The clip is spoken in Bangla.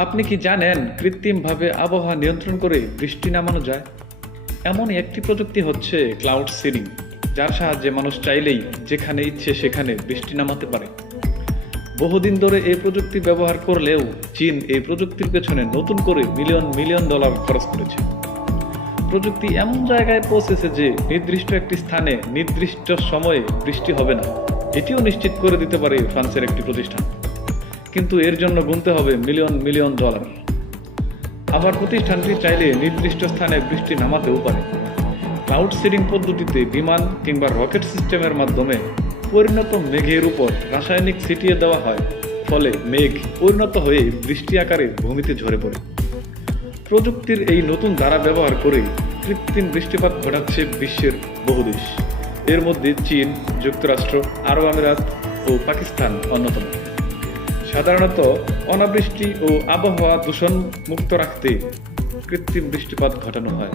আপনি কি জানেন কৃত্রিমভাবে আবহাওয়া নিয়ন্ত্রণ করে বৃষ্টি নামানো যায়? এমনই একটি প্রযুক্তি হচ্ছে ক্লাউড সিডিং যার সাহায্যে মানুষ চাইলেই যেখানে ইচ্ছে সেখানে বৃষ্টি নামাতে পারে। বহুদিন ধরে এই প্রযুক্তি ব্যবহার করলেও চীন এই প্রযুক্তির পেছনে নতুন করে মিলিয়ন মিলিয়ন ডলার খরচ করেছে। প্রযুক্তি এমন জায়গায় পৌঁছেছে যে নির্দিষ্ট একটি স্থানে নির্দিষ্ট সময়ে বৃষ্টি হবে না। এটিও নিশ্চিত করে দিতে পারে ফ্রান্সের একটি প্রতিষ্ঠান। কিন্তু এর জন্য গুনতে হবে মিলিয়ন মিলিয়ন ডলার আবার প্রতিষ্ঠানটি চাইলে নির্দিষ্ট স্থানে বৃষ্টি নামাতেও পারে। ক্লাউড সিডিং পদ্ধতিতে বিমান কিংবা রকেট সিস্টেমের মাধ্যমে পরিণত মেঘের উপর রাসায়নিক ছিটিয়ে দেওয়া হয়, ফলে মেঘ পরিণত হয়ে বৃষ্টি আকারে ভূমিতে ঝরে পড়ে। প্রযুক্তির এই নতুন ধারা ব্যবহার করে কৃত্রিম বৃষ্টিপাত ঘটাচ্ছে বিশ্বের বহু দেশ। এর মধ্যে চীন, যুক্তরাষ্ট্র, আরব আমিরাত ও পাকিস্তান অন্যতম। সাধারণত অনাবৃষ্টি ও আবহাওয়া দূষণ মুক্ত রাখতে কৃত্রিম বৃষ্টিপাত ঘটানো হয়।